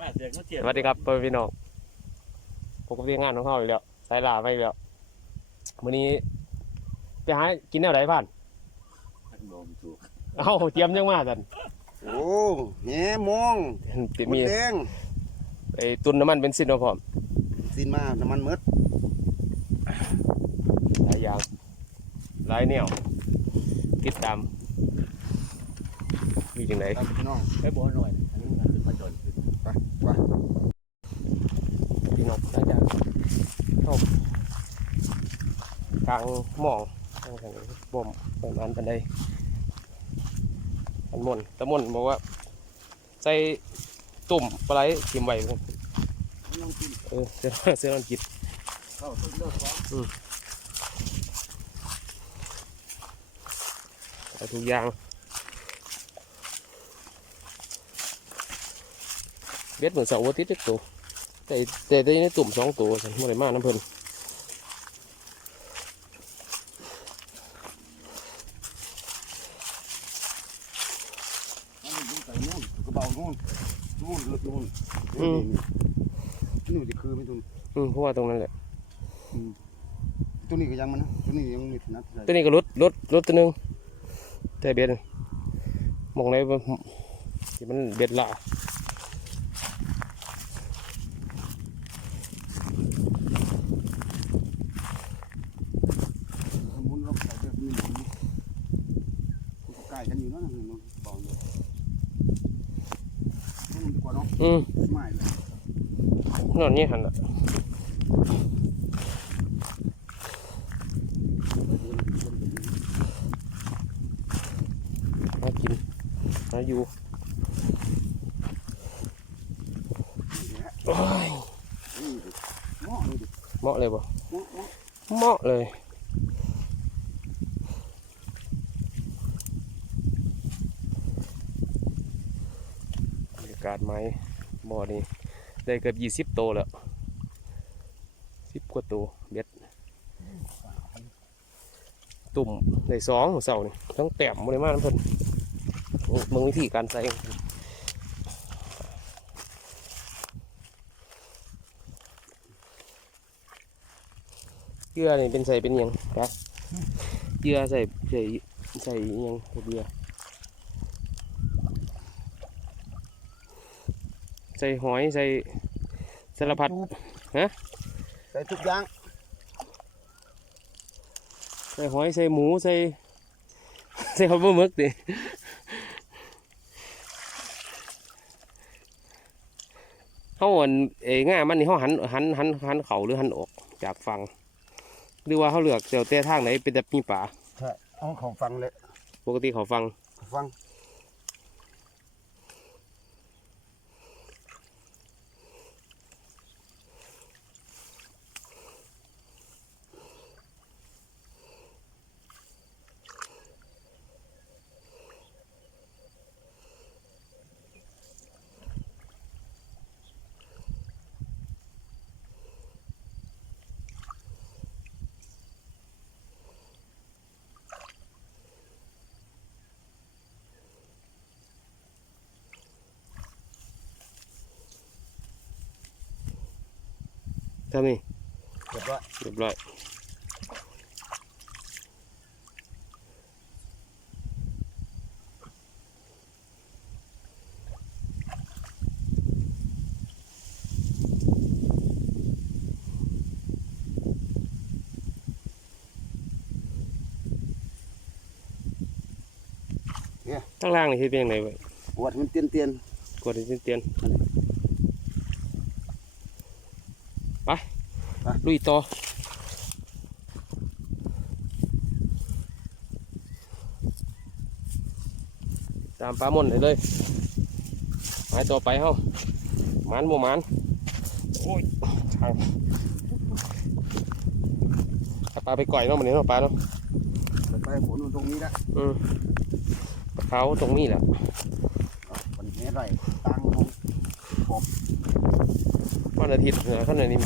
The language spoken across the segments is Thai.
มาเสียงมาเจียสวัสดีครับพ่อพี่น้องผมก็เรียนงานของเขาอีกแล้วสายลาไปอีกแล้ววันนี้ไปหากินแนวไหนผ่านลมถูกเอ้าเตรียมยังมาสันโอ้แหมองติหมดมีแดงไอ้ตุนน้ำมันเป็นซินมาพร้อมสินมาน้ำมันหมดหลายอย่างหลายแนวติดตามมีจังไหนครับพี่น้องไปบ่อหน่อยอันนี้มันคือปลาจอนขึ้น ไปไป พี่น้องหลังจาก เข้ากลางหมองทางทางบ่มประมาณปันใดอันมนตะมนบอกว่า ใส่ตุ่มปลาไหลทิมไว้เออเสื้อเสื้อนอนกินเอาทุกอย่างเบ็ดเหมือนเสาร์อาทิตย์เด็กตัว แต่แต่ได้ในตุ่มสองตัวฉันไม่ได้มาน้ำเพลินอันนี้ใส่นู่นกระเป๋านู่นนู่นเลือดนู่นนี่นี่นี่จะคือไม่ตุนอืมเพราะว่าตรงนั้นแหละตัวนี้ก็ยังมันนะตัวนี้ยังมีถนัดใส่ตัวนี้ก็รถรถรถตัวหนึงแต่เบ็ดมองไหนว่าที่มันเบ็ดละ สมุนเราใส่แบบนี้หมุนมันก็ใก ล้กันอยู่นั่นน่ะมันเบาอยู่นู่นดีกว่าเนาะอืมไม่เลยนอนนี่หันละมากินมาอยู่โอ้ยนี่ดิหม่เหมาะเลยบ่เหมาะเลย บรรยากาศไม้บ่อนี้ได้เกือบยี่สิบโตวแล้วสิบกว่าตัวเบ็ดตุ่มในสองของเสานี่ทั้งแต้มบริมาณน้ำเพิ่นโอ้มึงวิธีการใส่เยื่อนี่เป็นใส่เป็นยังครับเยื่อใส่ใส่ใส่ยังเยื่อ ใส่หอยใส่สารพัดฮะใส่ทุกอย่างใส่หอยใส่หมูใส่ใส่ข้าวปลาหมึกดิเขาอันเอ๋ง่ามันนี่เขาหันหันหันหันเขาหรือหันออกจากฟังหรือว่าเขาเลือกเดี๋ยวแต่ทางไหนเป็นแต่มีป่าใช่เอาของฟังเลยปกติเขาฟังฟัง ทำนี่เรียบร้อยเรียบร้อยข้างล่างนี่คือเป็นยังไงไว้ปวดมันเตียนเตียนกดให้เตียนๆไป ลุยต่อตามปลามนเลยเลยหมายต่อไปเฮ้าหมันโมมันโอ้ยทางเอาปลาไปก่อยเนาะมันนี้เนาะปลาเนาะๆไปฝนมันตรงนี้ละอืมปลาเขาตรงนี้แหละเอาวันนี้ไรตังของวันอาทิตย์เนี่ยข้างในนี้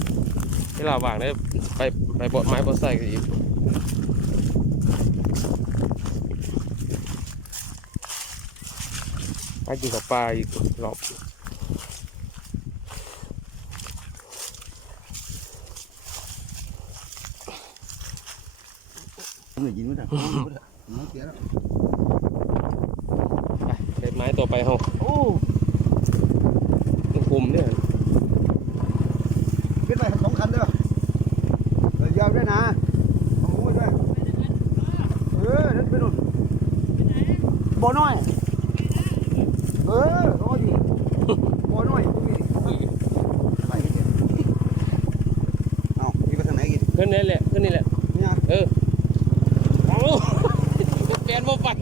เวลาวางได้ไปไปบดไม้บดใส่กันอีกไปกินกับปลาอีกรอบเหนไม้ตัวไปเด็ดไม้อไโอ้คุมเนี่ย ด้วยนะขอาหมูด้วย เออนั่นไปนู่นบ่อน้อย เออรออยู่บ่อน้อยกูมีไปเนี่ยเอาพี่ไปทางไหนกิน ขึ้นนี่แหละขึ้นนี่แหละ เนี่ย เออเอาแฟนบ่ปัด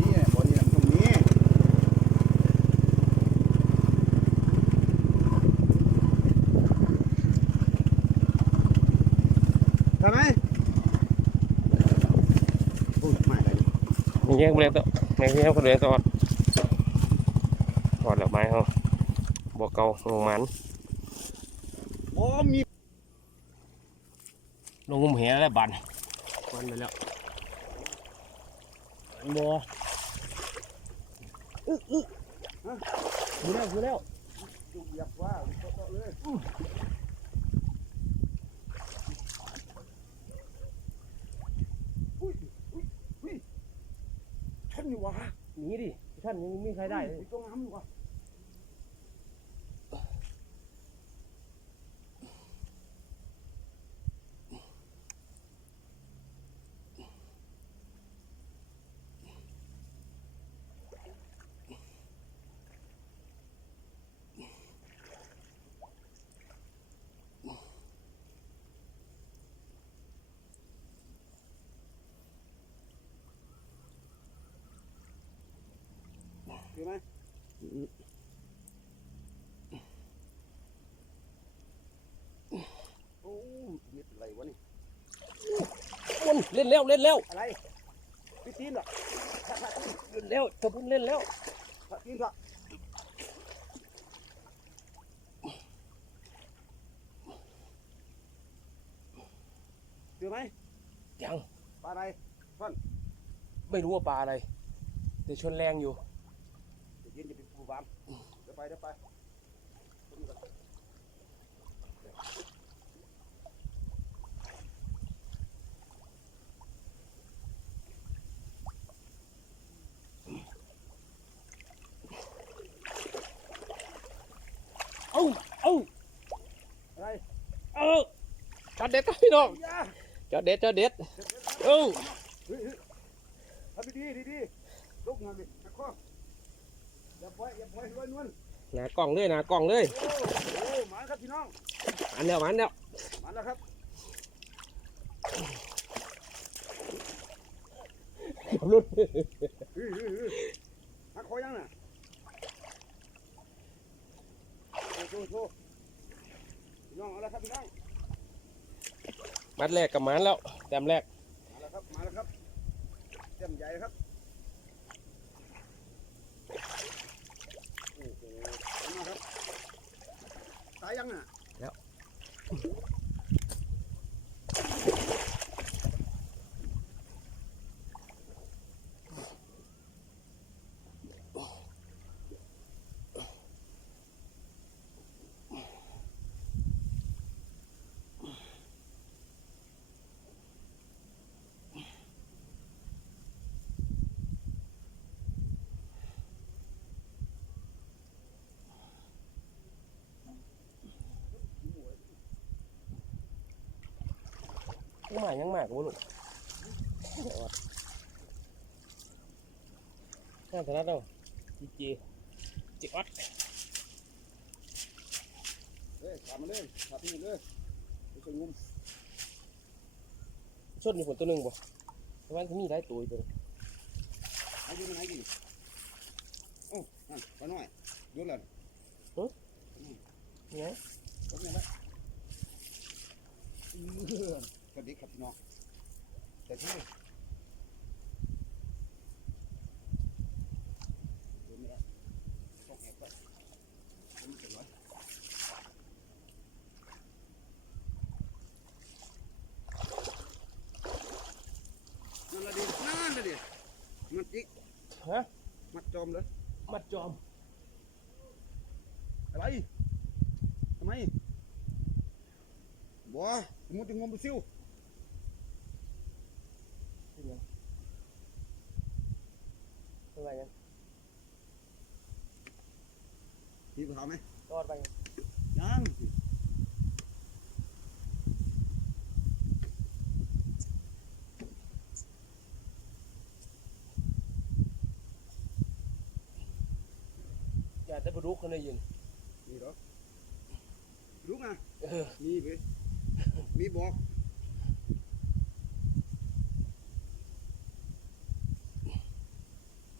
นี่บ่อนี่ตรงนี้ทำไหมโอ้ยไม่ได้ นี่แยกเรียนต่อแม่งแยกคนเรียนต่อถอดดอกไม้เฮาบ่เก่าลงมันโอ้มีลงงมเหวแล้วบันมันไปแล้วบ่อึ๊กอึ๊กดูแล้วดูแล้วจุกเหยียบว่าโต๊ะๆเลยอุ้ยอุ้ยอุ้ยท่านนี่วะ ห นีดิท่านยังไม่มีใครได้เลย ตัวงามนี่วะ เห็นไหมโอ้เม็ดอะไรวะนี่มันเล่นแล้วเล่นแล้วอะไรพี่ตีนเหรอเล่นแล้วตะพุ่นเล่นแล้วพี่ตีนเหรอเจอไหมยังปลาอะไรไม่รู้ว่าปลาอะไร แต่ชนแรงอยู่ เดี๋ยวเย็นจะไปปูบามเดี๋ยวไปเดี๋ยวไปคนนี้ก่อนเอ้าเอ้าอะไรเอ้าจัดเด็ดครับพี่น้องยาจัดเด็ดจัดเด็ดเอ้าเฮ้ยเฮ้ยทำดีดีดีๆลุกงานดิตะข้อ อย่าปล่อยอย่าปล่อยร้อยนวลหนากล่องเลยหนากล่องเลย โอ้โหมาครับพี่น้องอันเดียวอันเดียวมาแล้วครับรุ่นเฮ้ยเฮ้ยเฮ้ยมาคอยังน่ะโชว์โชว์โชว์พี่น้องเอาละครับพี่น้องมัดแรกกับมันแล้วแต้มแรกมาแล้วครับมาแล้วครับเต็มใหญ่ครับโอ้โหมาครับ ตา ยยังน่ะยังมายังมากกว่าลูกน่าจะนัดเอาจีจีจิออดเฮ้ยขามาเลยขาพี่เลยไปช่วยงุ้มชนอยู่คนตัวหนึ่งบ่เพราะว่ามีหลายตัวอยู่ตัวเอาอยู่ตรงไหนกินโอ้นั่นไปหน่อยโยนเลยนี่ไงตรงนี้ละ กระดิกครับพี่น้องแต่ที่ดูไม่ได้ต้องแอบไว้ไม่เก็บไว้นั่นละดินั่มันจิกฮะมัดจอมเลยมัดจอม อะไรทำไมบัวมุดงมไปซิว พี่ไปทำไหมรอดไปยังยังอย่าแต่ปลาดุกคนได้ยินนี่เหรอรู้ไงเออมีไปมีบอก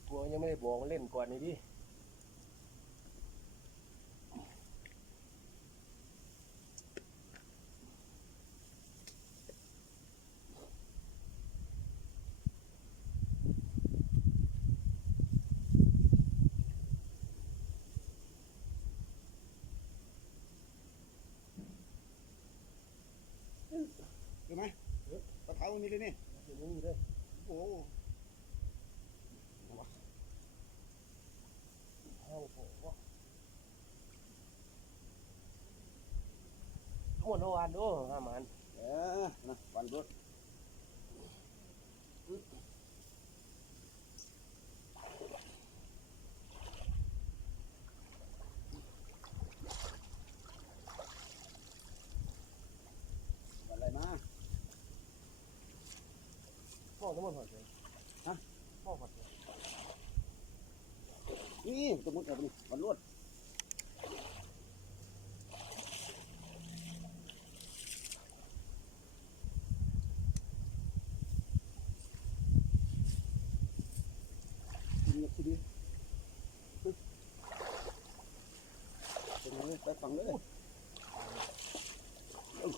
กลัวยังไม่ได้บอกว่าเล่นก่อนนี่ดิ ช่ไหมกระเท้ามีเลยนี่เดี๋ยวนี้เลยโอ้โหห้าวโผล่ทั้งหมดวานดูห้ามันเออนะวันรถวันอะไรมา พ่อทั้งหมดหอดเลยฮะพ่หอดเลยนี่สมมติแบบนี้วันรถกินเนี่ยสิดีเป็นไงไปฟังเลยโอ้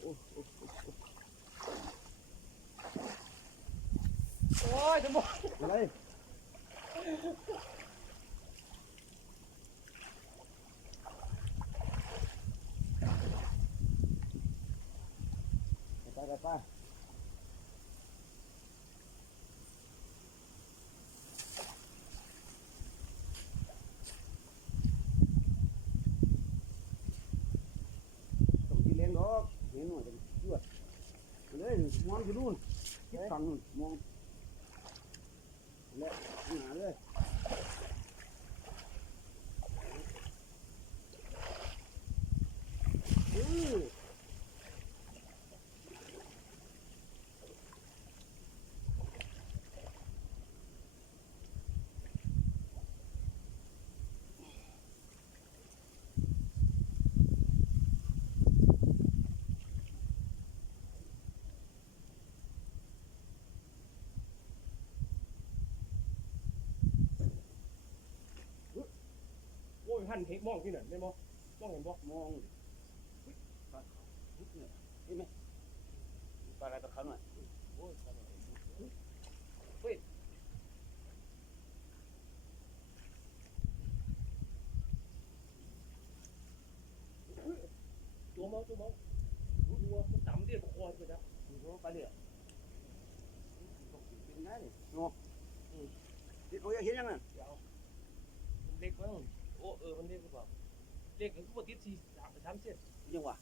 โอ้โอ้ โอ้ย จะบอก อะไรไปไปไปต้องกินเลี้ยงดอกเลี้ยงหน่อยจะเลือดเลยมองอยู่นู่นคิดฝั่งนู่นมอง และหาเลยอือโอ้ยหันเห็นมองที่ไหนไม่มองมองเห็นบ่มองเห็นไหมปลาอะไรปลาขาวหน่อยโอ้ยตัวเมาตัวเมาดูดูว่ามันต่ำที่บกคอเลยนะดูเขาไปเลยเป็นไงนี่งอที่เขาเห็นยังไงเดี๋ยวมันเล็กมั้ง โอ้เออมันเล็กหรือเปล่าเล็กก็คือติดสี่สามสามเส้นยังวะ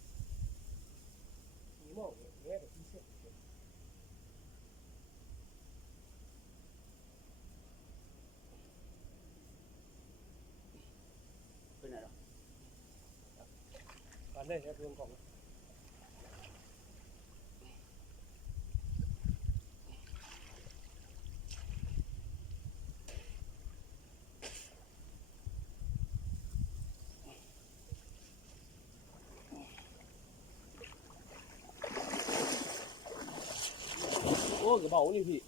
มีหม้อแง่แบบสี่เส้นเป็นไงหรอตอนนี้จะเรื่องของ โอ้กระเป๋านี่พี่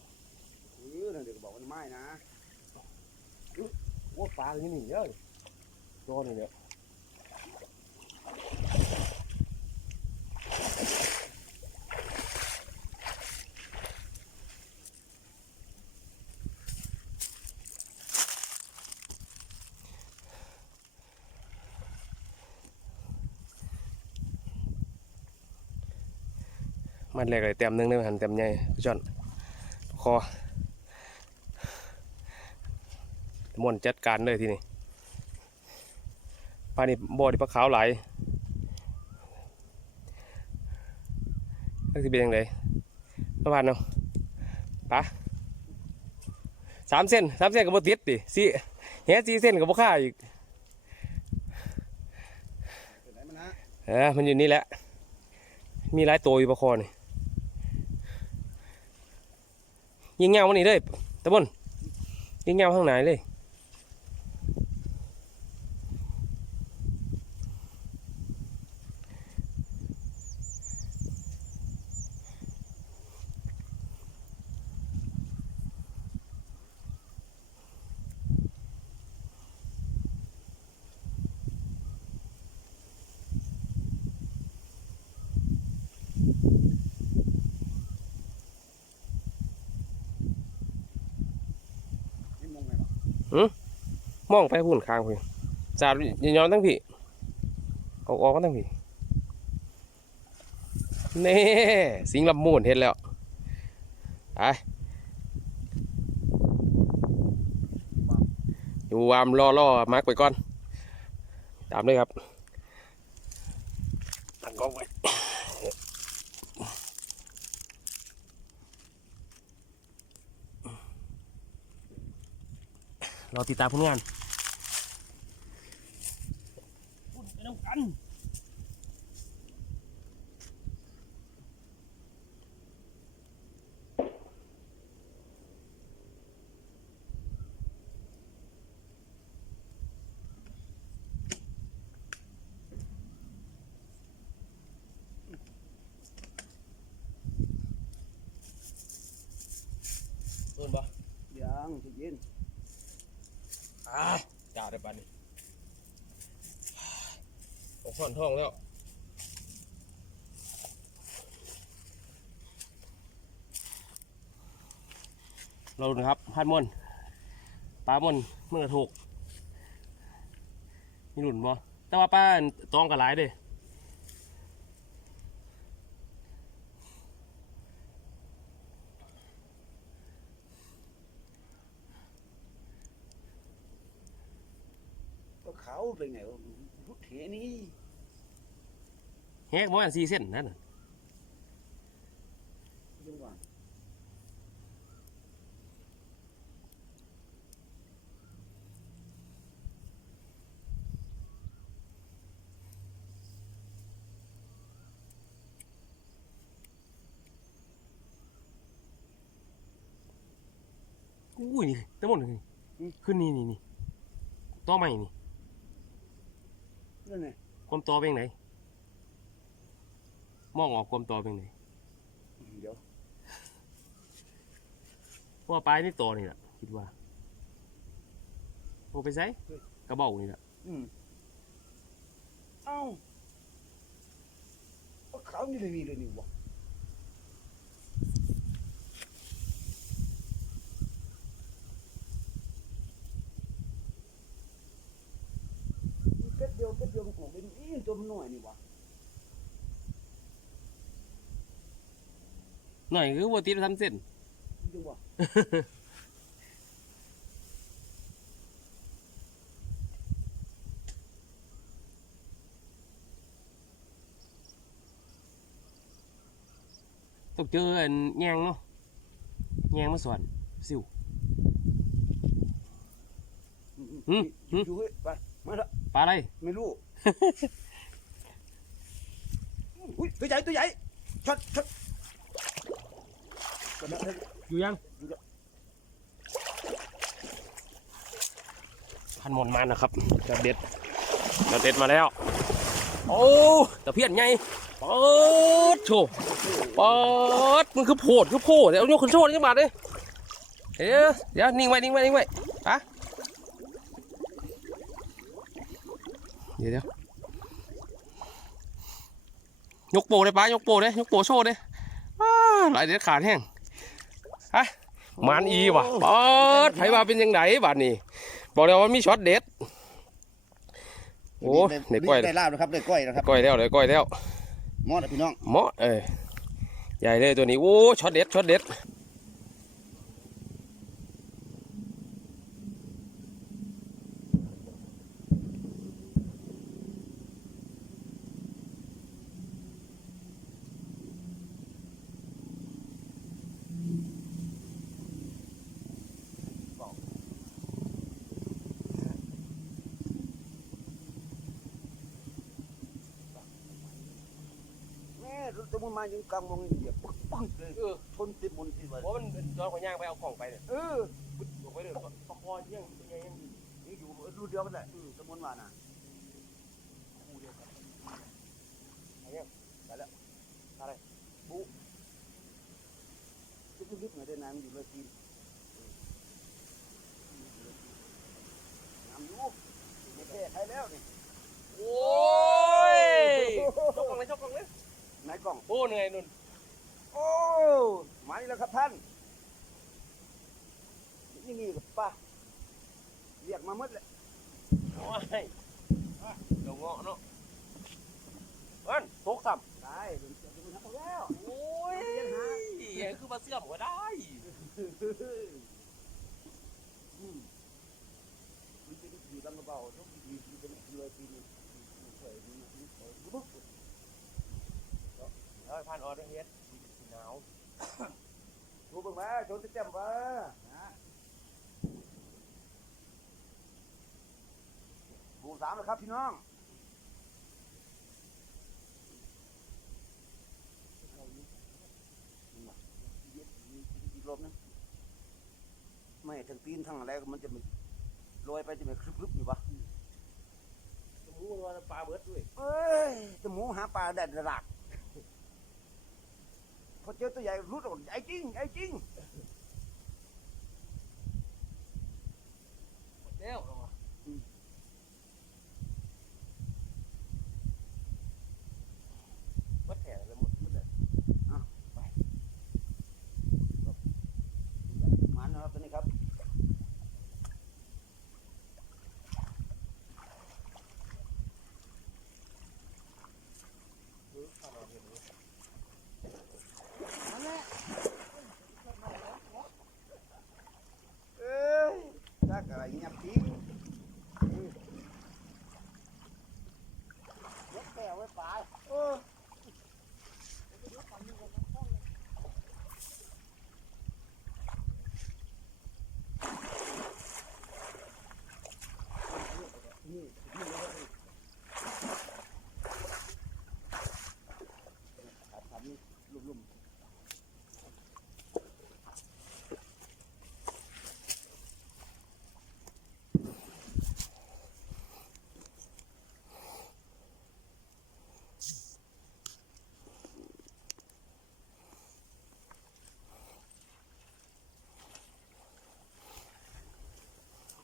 เออเดี๋ยวบอกมันไม่นะโอ้ปลาอย่างนี้เยอะตัวนี่เนี่ย มันแรกเลยเต็มหนึงเลยหันเต็มใหญ่พี่จอนคอม่วนจัดการเลยทีนี้ปลานี่บ่อนี่ปลาขาวไหลายนั่นสิเป็นยังไงประมาณเนาะปลาสามเส้นสามเส้นกับบ่ติดดิสี่แหสี่เส้นกับบ่ค่าอีกไหนมันฮะเออมันอยู่นี่แหละ มีหลายตัวอยู่ปลาคอนี่ ยิงเงาวันนี้เลยตะบนยิงเงาข้างไหนเลย มองไปหุ่นคางพี่สาดย้อนทั้งพี่ออกออกก็ทั้งพี่เน่สิงลำมูนเห็นแล้วไปดูวามล่อล่อมาร์กไปก่อน ตามเลยครับตั้งกล้องไว้รอติดตามผลงาน ไปน้ำกันโดนปะ ยังใจเย็น ออกผ่อนท้องแล้วเราดูนะครับพัดมนปลามนเมื่อถูกมีหลุนบ่แต่ว่าป้าตองกับหลายเด้ ก็เขาไปไงวะพุทธเหนี่ แฮกบ่อันสี่เส้นนั่นน่ะยังว่าอุ้ยนี่ตะมนนี่ขึ้นนี่นี่นี่ต่อใหม่นี่นั่นไงความต่อเป็นไง มองออกความต่อเป็นไงเดี๋ยวเพราะว่าปลายนี่ต่อนี่แหละคิดว่าโอไปใส่กระเบ้านี่แหละอืมเอ้าก็เขานี่เลยนี่เลยนี่วะเป็ดเดียวเป็ดเดียวมันออกเป็นอีตัวมันน้อยนี่วะ หน่อยคือว่าติดทำเส้นจังวะต้องเจออันแยงเนาะแยงมาสอนสิวอืมอืมอยู่เฮ้ยไปมาละปลาอะไรไม่รู้ อุ้ยตัวใหญ่ตัวใหญ่ช็อตช็อตกระดาษ อยู่ยังพันหมนมันนะครับจะเด็ดจะเด็ดมาแล้ว โอ้ตะเพียนไงเปิดโชว์เปิดมันคือโผดคือโผดเดี๋ยวเอายกขึ้นโชว์นี่มาเลยเดี๋ยวเดี๋ยวนิ่งไว้นิ่งไว้นิ่งไว้ปะเดี๋ยวเดี๋ยวยกโปเลยปะยกโปเลยยกโปโชว์เลยอ้าหลายเด็ดขาดแห้ง ฮะมานอีว่ะเปิดไผว่าเป็นยังไงบัดนี้บอกแล้วว่ามีช็อตเด็ดโอ้ในกล้วยได้ลาบนะครับได้กล้วยนะครับก้อยแล้วเลยก้อยแล้วมอดอะพี่น้องเหมาะเอ้ยใหญ่เลยตัวนี้โอ้ช็อตเด็ดช็อตเด็ด สมมติมาอยู่กลางวงนี่เหยียบปังปังเลยเออชนติดบนติดไว้เพราะมันย้อนขอยย่างไปเอาของไปเนี่ยเออบึดลงไปเลยประคอเที่ยงตัวใหญ่ยังอยู่นี่อยู่รูเดียวกันแหละสมมติว่านะคู่เดียวกันอันเนี้ยไปแล้วอะไรจะลึกๆหน่อยได้น้ำอยู่เลยทีน้ำอยู่ไม่แพ้ใครแล้วนี่โอ้ยชกกันเลยชกกันเลย ไหนกล่อง โอ้เหนื่อยนุ่น โอ้มานี่แล้วครับท่าน นี่นี่กับป้าเรียกมาหมดเลยโอ้ยเดี๋ยวเงาะเนาะเอิ้นตกซ้ำได้เดี๋ยวจะไปทำแล้วโอ้ยยังคือมาเสื่อมก็ได้อืมมันเป็นสีลำเบาทุกทีมันเป็นเลยทีนี้สวยดีมันสวยบึ๊บ แล้วพันออเดอร์เฮ็ดหนาวดูเบิ่งมาชนจะแจ่มมานะบูสามแล้วครับพี่น้องอีกรอบนึงไม่ทั้งตีนทั้งอะไรมันจะไม่ลอยไปจะไม่คลึบๆอยู่ปะสมมุติว่าปลาเบิดด้วยเอ้ยจมูกหาปลาแดดระดัก พอเจอตัวใหญ่รุดออกใหญ่จริงใหญ่จริงแล้ววัดแขนไปหมดหมดเลย มันนะครับตัวนี้ครับ เอ้ยถ้าอะไรเงียบทิ้งยกแก้วไว้ปลายเออครับครับนี่ลุ่มๆ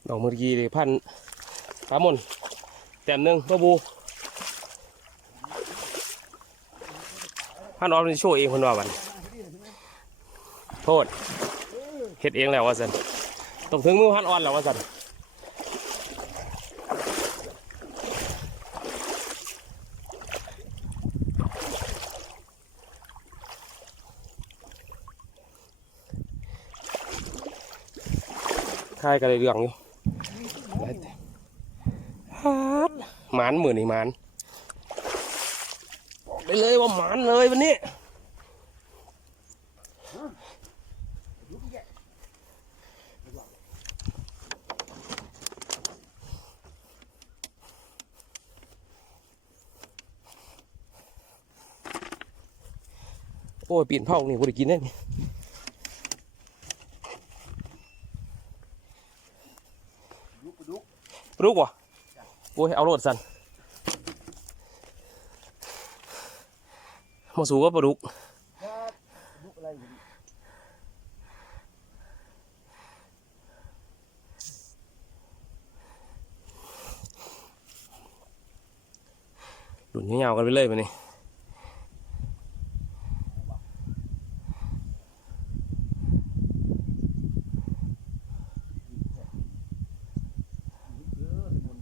ดอกเมื่อกี้เลยพันสามมนแต้มหนึ่งตัวบูพันออฟนี่โชว์เองคนว่าวันโทษเฮ็ดเองแล้วว่าสันต้องถึงมือพันออนแล้วว่าสันทายกันเลยเรื่องอยู่ฮาด หมานหมื่นนี่หมานบอกได้เลยว่าหมานเลยวันนี้โอ้ยปีนเผานี่กูได้กินได้นี่ดุกดุกปลุกวะ อ้ยเอาโลดสันมาสูก็ปลาดุกครับดุกอะไรอยู่นี่หลุนยาวๆกันไปเลยไปนี่ เยอะเลยมัน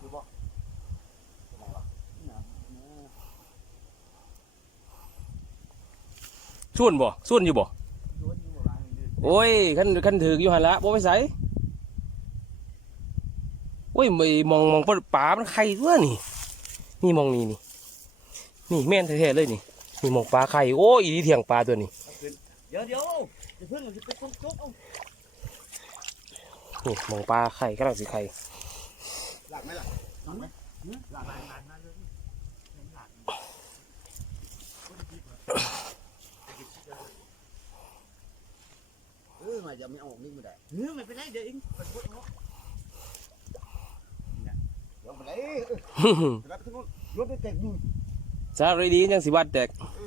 ดูบ่ อะไรวะนี่นะเนี่ย ส่วนบ่ส่วนอยู่บ่โอ้ยคันคันถืออยู่หันละบ่ไปใส่โอ้ยไม่มองมองปลามันไข่ตัวนี่ นี่มองนี่นี่นี่แม่นแท้ๆเลยนี่มีหมองปลาไข่โอ้อีนี่เถียงปลาตัวนี้เดี๋ยวเดี๋ยวจะเพิ่งจะไปตงจุกนี่มองปลาไข่กำลังสิไข่หลักไหมล่ะหลักไหมหลักหลักหลักนะเอมาจะไม่เอาออกนี่ไม่ได้เนื้อไม่เป็นไรเดี๋ยวเองไปพูดเนาเดี๋ยวไปเลยรับทั้งนู้นรถได้แตกดูซาเรดียังสิวัดแตกเอ